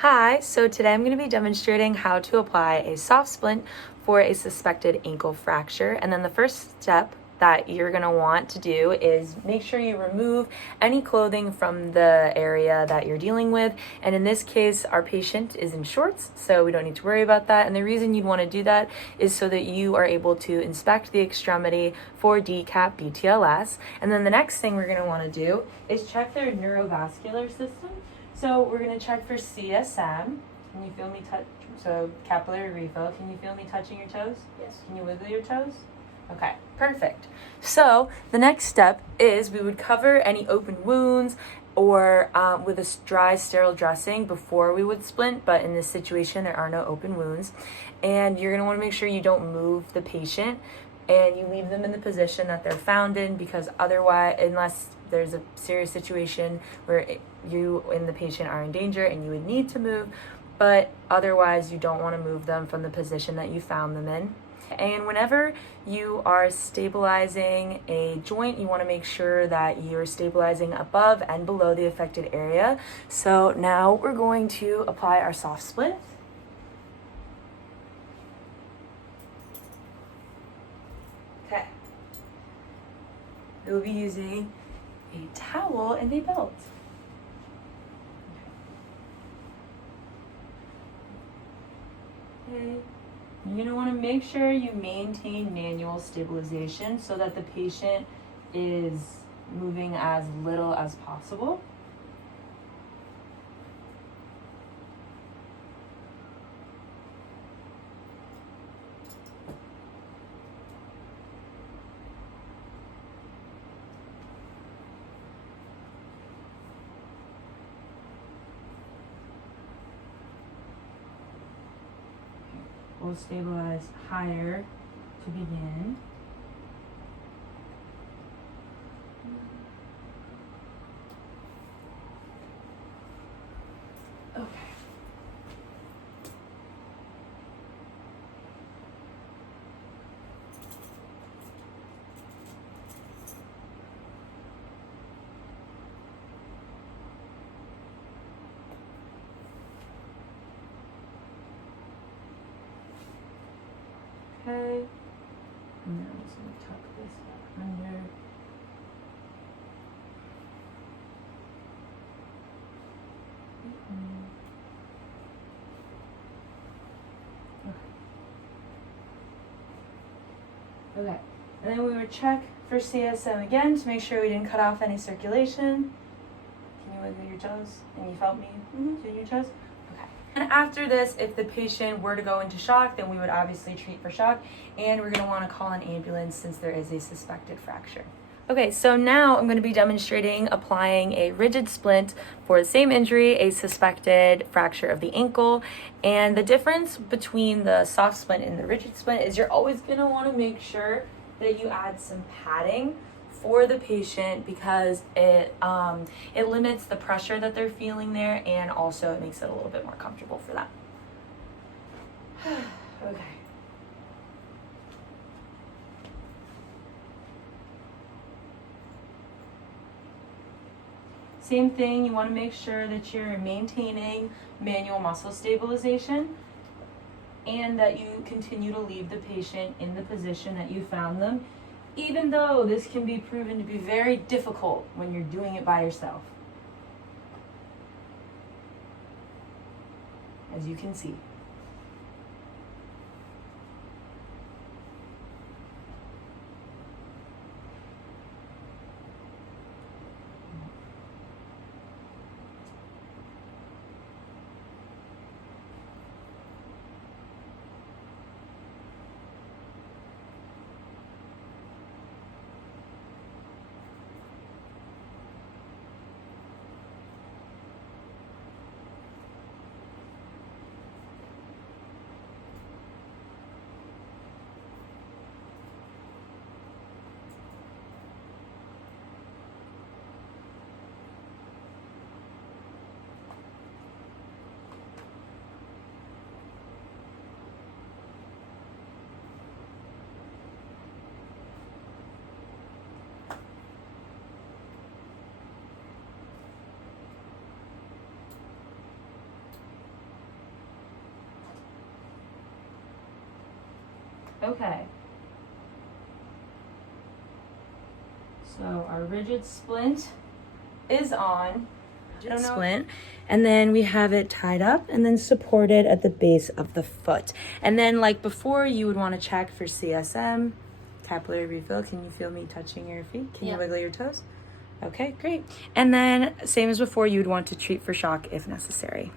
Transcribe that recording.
Hi, so today I'm going to be demonstrating how to apply a soft splint for a suspected ankle fracture. And then the first step that you're going to want to do is make sure you remove any clothing from the area that you're dealing with. And in this case, our patient is in shorts, so we don't need to worry about that. And the reason you'd want to do that is so that you are able to inspect the extremity for DCAP BTLS. And then the next thing we're going to want to do is check their neurovascular system. So we're going to check for CSM. Can you feel me touch? So capillary refill. Can you feel me touching your toes? Yes. Can you wiggle your toes? Okay, perfect. So the next step is we would cover any open wounds or with a dry, sterile dressing before we would splint, but in this situation there are no open wounds. And you're going to want to make sure you don't move the patient and you leave them in the position that they're found in, because otherwise, unless there's a serious situation where you and the patient are in danger and you would need to move, but otherwise you don't want to move them from the position that you found them in. And whenever you are stabilizing a joint, you want to make sure that you're stabilizing above and below the affected area. So now we're going to apply our soft splint. Okay. We'll be using a towel and a belt. Okay. You're going to want to make sure you maintain manual stabilization so that the patient is moving as little as possible. We'll stabilize higher to begin. Okay. Okay, and then I'm just going to tuck this back under. Okay, and then we would check for CSM again to make sure we didn't cut off any circulation. Can you wiggle your toes? And you felt me doing your toes? And after this, if the patient were to go into shock, then we would obviously treat for shock, and we're going to want to call an ambulance since there is a suspected fracture. Okay, so now I'm going to be demonstrating applying a rigid splint for the same injury, a suspected fracture of the ankle. And the difference between the soft splint and the rigid splint is you're always going to want to make sure that you add some padding for the patient, because it limits the pressure that they're feeling there, and also it makes it a little bit more comfortable for them. Okay. Same thing, you want to make sure that you're maintaining manual muscle stabilization and that you continue to leave the patient in the position that you found them, even though this can be proven to be very difficult when you're doing it by yourself, as you can see. Okay. So our rigid splint is on. Splint, and then we have it tied up and then supported at the base of the foot. And then like before, you would want to check for CSM, capillary refill. Can you feel me touching your feet? Can you wiggle your toes? Okay, great. And then same as before, you would want to treat for shock if necessary.